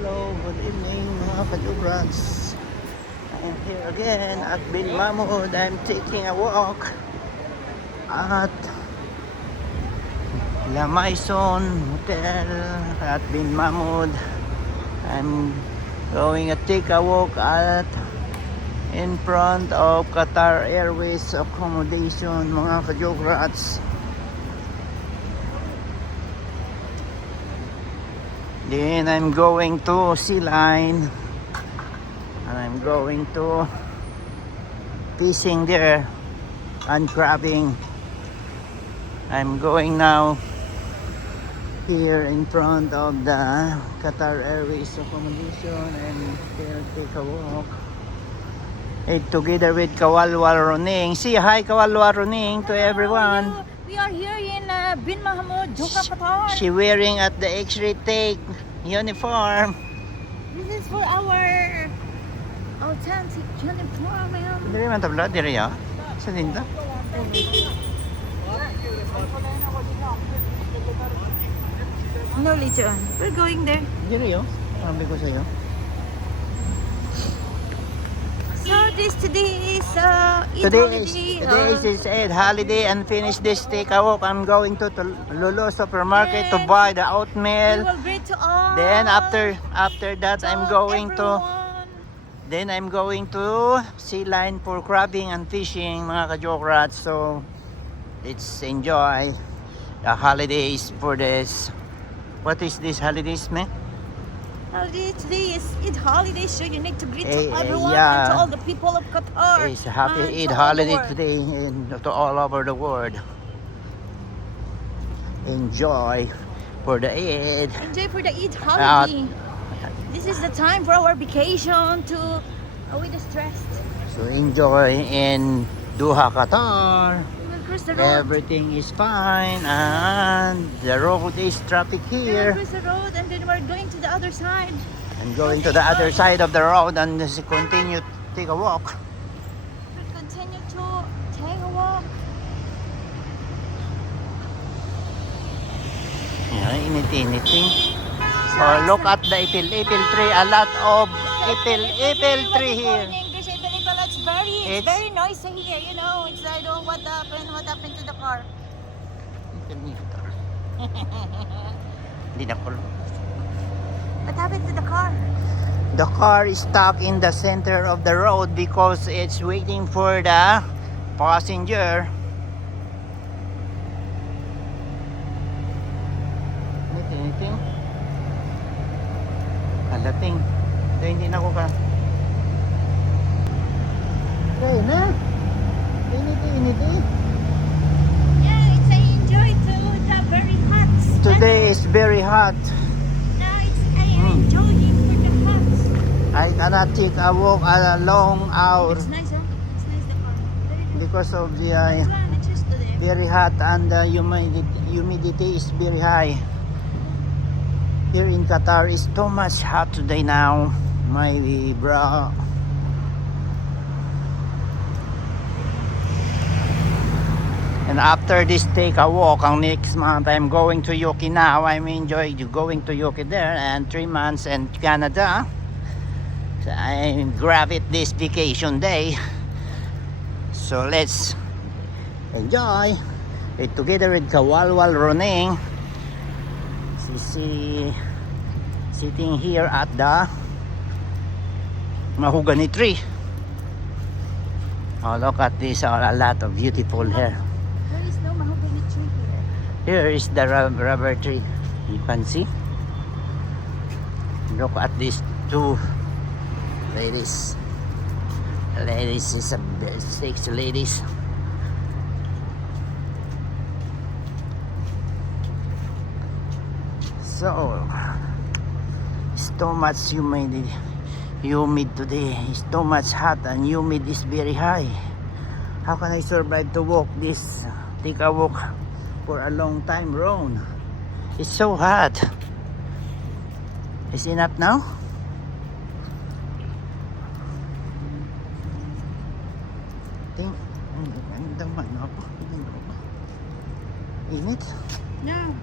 Hello, good evening mga kajubrats. I'm here again at Bin Mahmoud. I'm taking a walk at La Maison Hotel at Bin Mahmoud. I'm going to take a walk at in front of Qatar Airways accommodation mga kajubrats. Then I'm going to Sea Line and I'm going to fishing there and crabbing. I'm going now here in front of the Qatar Airways accommodation and here take a walk. Together with Kawalwal Roning. Say hi Kawalwal Roning to everyone. We are here in Bin Mahmoud, Doha, Qatar. She wearing at the X-ray take uniform. This is for our authentic uniform. Diri man tabla diri ya. Sa dinta. No, later on. We're going there. Diri yo. Sabi ko sa iyo. So today is Eid Today is Eid holiday and finish this take a walk. I'm going to Lulu supermarket to buy the we oatmeal. will greet to all. Then after that I'm going to Sea Line for crabbing and fishing mga kajokrats. So let's enjoy the holidays for this. What is this holidays, man? Today is Eid holiday, so you need to greet to everyone yeah. and to all the people of Qatar. It's a happy and Eid to all the holiday world. today to all over the world. Enjoy for the Eid. Enjoy for the Eid holiday. This is the time for our vacation to avoid the stress. So enjoy in Doha, Qatar. We will cross the road. Everything is fine and the road is traffic We will here. cross the road and then we're going to the other side. I'm going to the other side of the road and just continue to take a walk. We'll continue to take a walk. Yeah, init-initing. Oh, look at the Ipil tree. A lot of Ipil tree here. It's very noisy here, you know. It's I don't know what happened to the car. Hindi na ko. What happened to the car? The car is stuck in the center of the road because it's waiting for the passenger. Anything? Kalating. So, hindi na ko ka. Okay na. Initi. Yeah, it's I enjoy to the very hot. Today is very hot. Now I am enjoying for the hot. I cannot take a walk a long hour It's nice, huh? It's nice the car. Very nice. because of the This one, it's just today. very hot and the humidity is very high. Here in Qatar is too much hot today now, my bro. And after this take a walk, ang next month I'm going to Yuki now. I'm enjoying going to Yuki there and 3 months in Canada. So I grab it this vacation day. So let's enjoy it together with Kawalwal Roning. Sitting here at the mahogany tree. Oh, look at this, a lot of beautiful hair. There is no mahogany tree here. Here is the rubber tree. You can see. Look at these two ladies. Ladies is a 6 ladies. So it's too much humid today. It's too much hot and humid is very high. How can I survive to walk this? Take a walk for a long time round. It's so hot. Is enough now? Think. Init? No.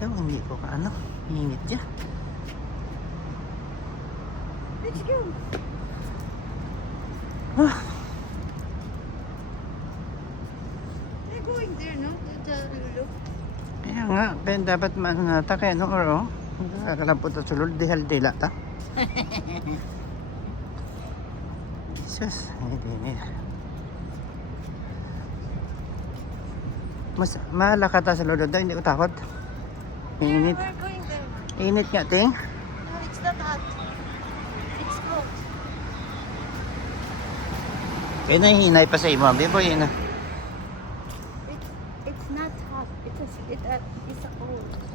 daw, hindi ko ka ano, init siya. Let's go. Ah, We're going there, no? To the Lulu. kaya nga, pero dapat manata kaya no, or oh. Kakalampot at sulod, dihal-dila ta. Jesus, hindi. Mas malaka ta sa lolo daw, hindi ko takot. Init. We're going there. Init nga, ting. No, it's not hot. It's cold. Kaya nahihinay pa sa imo, bebo yun. It's not hot because it's cold.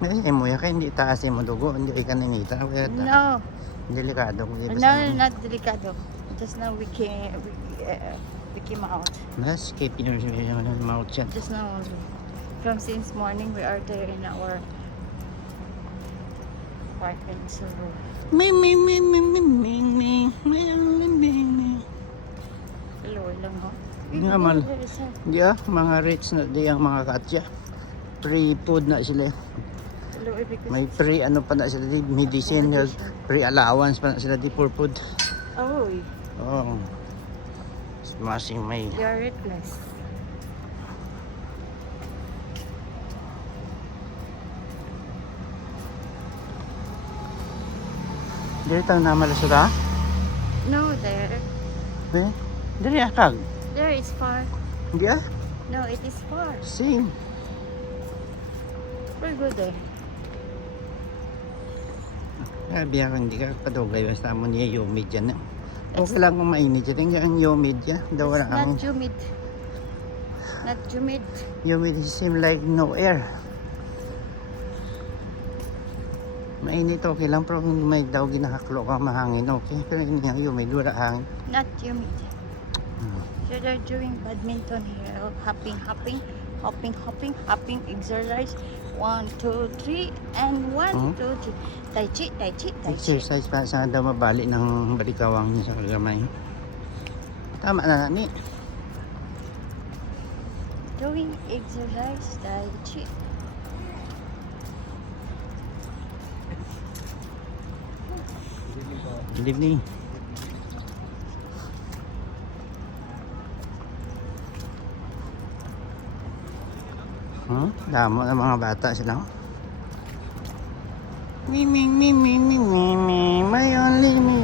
Ay, mo ya kaya hindi taas mo dugo, hindi ka nangita. No, Delikado ko no, not delicado. Just now we came out. Let's keep your mouth shut. Just now only. From since morning we are there in our apartment. So Me. hello lang ho. Nga man. Di mga rich na di ang mga katya. Free food na sila. Hello, because May free ano pa na sila di medicine, free allowance pa na sila di for food. oh, Oh. Masing may. they are reckless. Dili tayo na malasura? No, there. Dili akag. There is far. Di No, it is far. Same. We'll go there. Biya kang di ka padugay basta mo niya humid dyan. Okay lang kung mainit dyan. Tingnan ang humid dyan. Daw It's ang not humid. Not humid. humid seem like no air. Mainit okay lang pero kung may daw ginahaklo ka mahangin okay. Pero hindi nga humid wala hangin. Not humid. So they're doing badminton here. Oh, hopping, exercise. 1, 2, 3, and 1, 2, 3. Tai chi. Exercise para sa daw mabali ng balikawang niya sa kagamay. Tama na ni. Doing exercise, tai chi. Good evening. Damo ng mga bata sila. Me, my only me.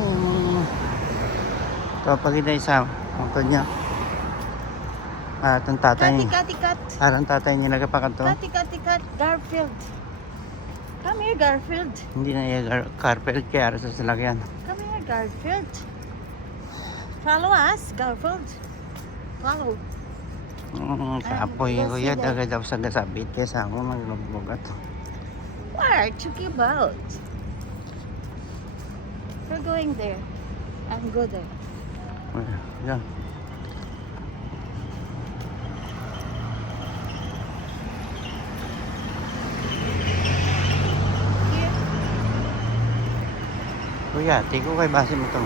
Ito pag ito isa, ang niya. Itong tatay niya. Cut. Parang tatay niya nagpakanto. Cut. Garfield. Come here, Garfield. Hindi na yung carpet kaya sa salagyan. Come here, Garfield. Follow us, Garfield. Follow. Kapoy ko yan. Agad daw sa gasabit kaya sa ako magbugat. What are you talking about? We're going there. And go there. Yan. Here. Kuya, tiko kay base mo ito.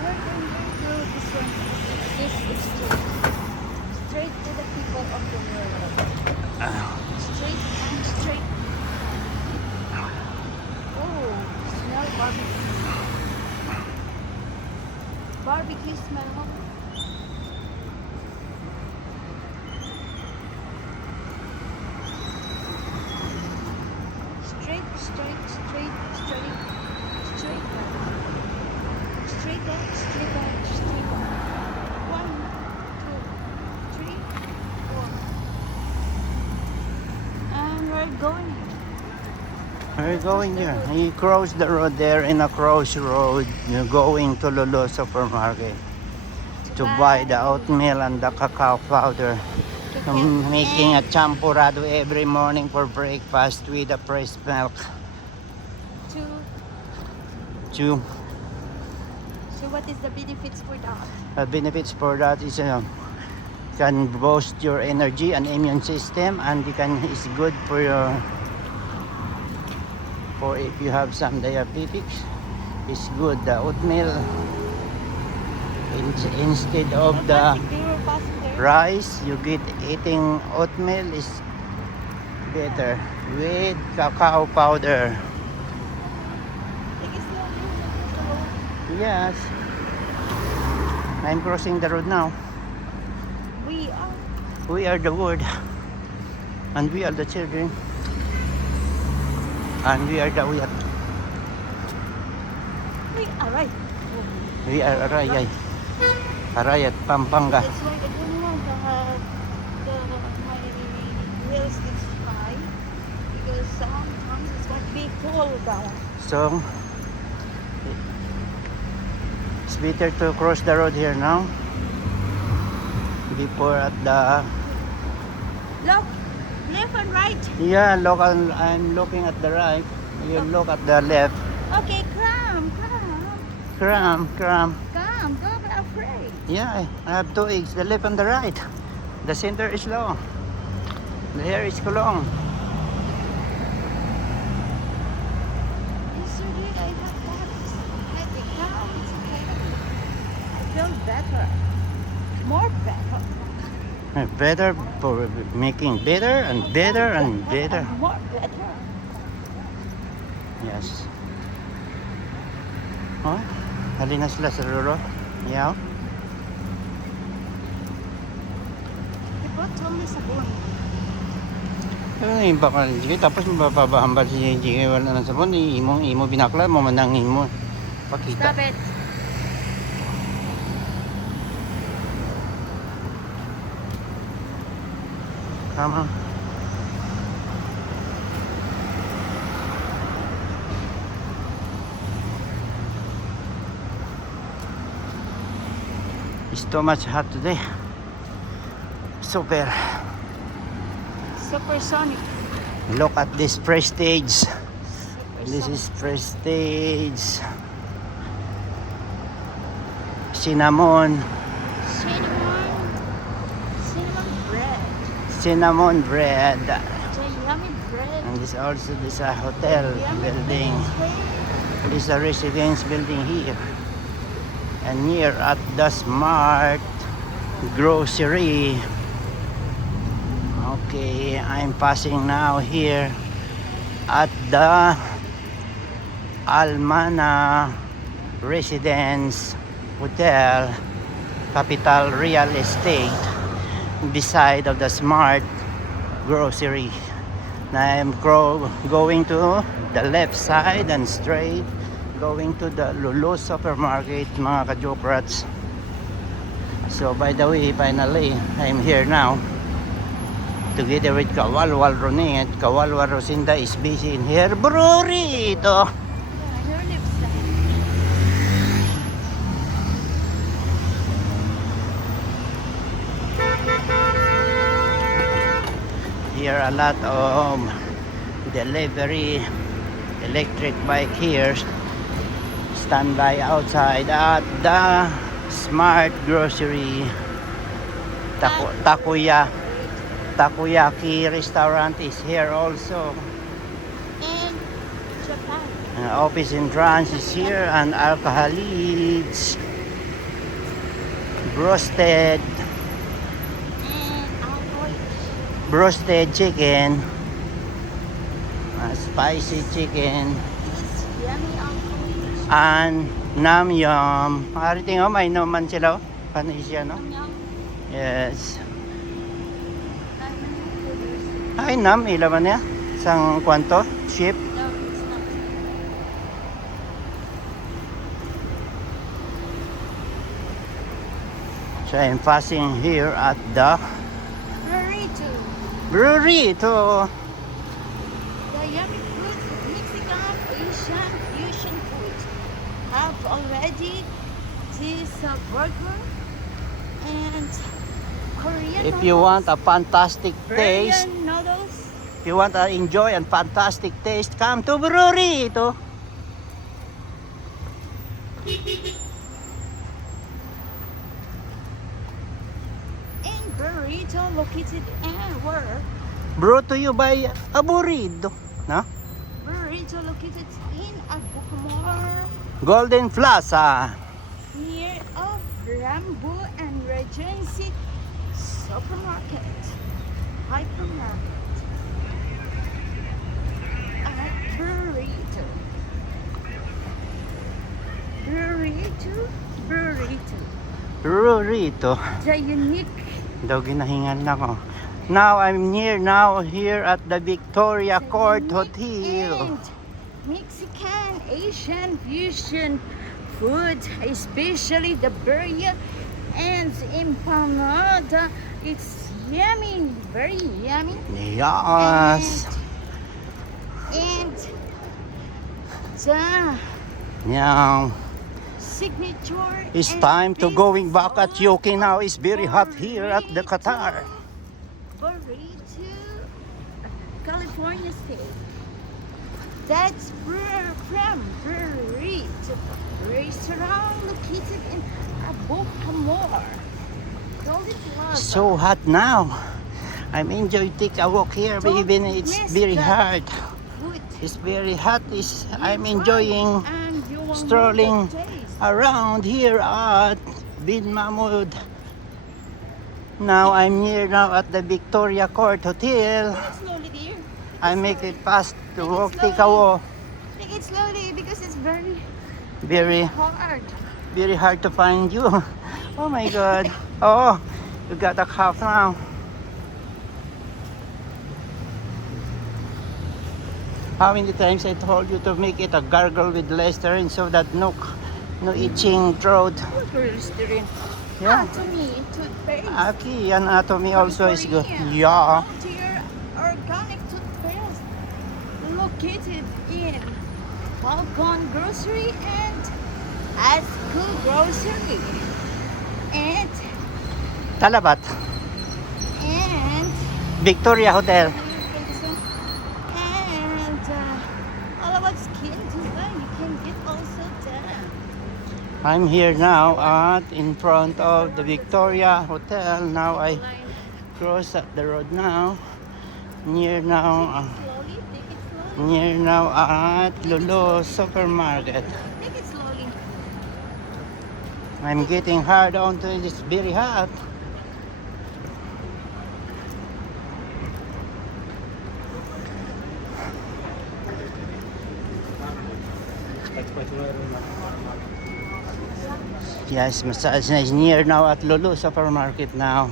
We're going through this one. This is straight. Straight to the people of the world. Straight and straight. Oh, smell barbecue. Barbecue smell, huh? Straight. Straight out. 1, 2, 3, 4. And we're going. We're going there. You cross the road there in a crossroad. You're going to Lolo Supermarket to buy the oatmeal and the cacao powder. I'm making a champurrado every morning for breakfast with the fresh milk. So what is the benefits for that? Benefits for that is can boost your energy and immune system, and it's good for your if you have some diabetics. It's good. The oatmeal Instead of the They were passing there. rice, you get eating oatmeal is better with cacao powder. Take it slowly. Yes. I'm crossing the road now. We are. We are the world. And we are the children. And we are the Uyat. We are right. We are Arayay. Arayat, Pampanga. That's why I don't want to have my wheels is high because sometimes it's going to be fall down. So, it's better to cross the road here now. Before at the... Look, left and right. Yeah, look, I'm looking at the right. You look at the left. Okay, come. Cram. Come, don't be afraid. Yeah, I have two eggs, the left and the right. The center is long. The hair is long. Yesterday I had that. I think now it's okay. I feel better. More better. Better for making better and better and better. More better. Yes. Oh, halina sila sa Roro. Yeah. They brought only sabon. Ay, baka sige, tapos mapapahambal si Jiggy wala ng sabon, imo binakla mo manangin mo. Pakita. Stop it. Tama. It's too much hot today. Super. Supersonic. Look at this Prestige. This is Prestige. Cinnamon. Cinnamon bread. Cinnamon bread. The yummy bread. And this also this a hotel Yummy building. bread. This a residence building here. And here at the Smart Grocery. Okay, I'm passing now here at the Almana Residence Hotel, Capital Real Estate, beside of the Smart Grocery. Now I'm going to the left side and straight going to the Lulu Supermarket, mga ka-Jokrats. So by the way, finally I'm here now together with Kawalwal Roning, and Kawalwal Rosinda is busy in her brewery ito. Yeah, her lipstick. Here a lot of delivery electric bike here stand by outside at the Smart Grocery. Takoyaki restaurant is here also. And Japan. Office entrance is here, and alcoholics, roasted And alcohol. roasted chicken, spicy chicken, It's yummy alcohol. and namyam. Ariting may naman sila. Paano siya, no? Yum yum. Yes. Ay, nam, ilaman niya. Isang kwanto, ship. No, it's not. So I'm passing here at the Burrito. brewery. Ito. The yummy food, Mexican, Asian, fusion food. Have already this burger and Korean If you want a fantastic Korean taste, noodles. if you want to enjoy and fantastic taste, come to brewery. Ito. And burrito located where? Brought to you by Aburrido. No? Burrito located in Abucamor Golden Plaza. near of Bamboo and Regency Supermarket, Hypermarket, at Burrito. Rurito. The unique Daw ginahingan lang ako. Now I'm here at the Victoria Court Hotel. and Mexican, Asian fusion food, especially the birria and empanada. It's yummy, very yummy. Yes. And the Now signature. it's and time to best going back at of UK now. It's very hot here at the Qatar. Burrito, California State. That's from Burrito restaurant located in Abokamor. So hot now. I'm enjoying take a walk here, but Don't even it's miss very that. hot. It's very hot. I'm enjoying strolling around here at Bin Mahmoud. Now I'm here now at the Victoria Court Hotel. Slowly, dear. I make it fast to Take it walk, take a slowly. walk. Take it slowly because it's very Very, hard. very hard to find you. Oh my God. Oh, you got a cough now. How many times I told you to make it a gargle with Listerine so that no itching throat. Listerine. Yeah. Anatomy, toothpaste. Aki, anatomy also is good. Korean. Yeah. Dear organic toothpaste located in Falcon Grocery and Asco Grocery. And Talabat. Victoria Hotel. and all about skin design you can get also there. I'm here now at in front of the Victoria Hotel. Now I cross at the road now. Near now Slowly, take it slowly. at Lulu Supermarket. Take it slowly. I'm getting hard onto it. It's very hot. Yes, massage is near now at Lulu Supermarket now.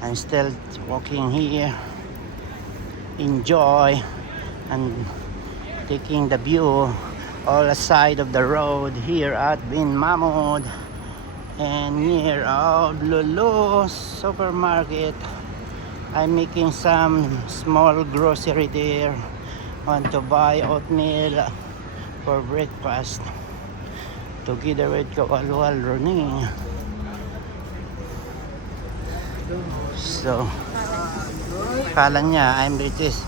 I'm still walking here. Enjoy and taking the view all side of the road here at Bin Mahmoud and near Lulu Supermarket. I'm making some small grocery there. Want to buy oatmeal for breakfast together with Kawalwal Roning. So kala niya I'm British.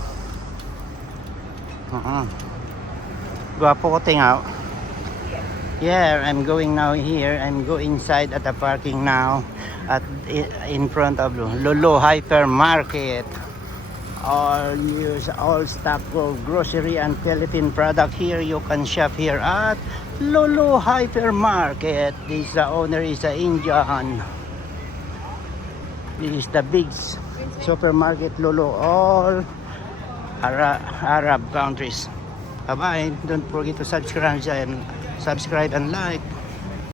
Gwapo ko tingaw. Yeah, I'm going now here. I'm go inside at the parking now at in front of Lulu Hypermarket. All stock of grocery and Philippine product here. You can shop here at Lulu Hypermarket. This owner is a Indian. This is the big supermarket Lulu, all Arab countries. Bye bye. Don't forget to subscribe and like.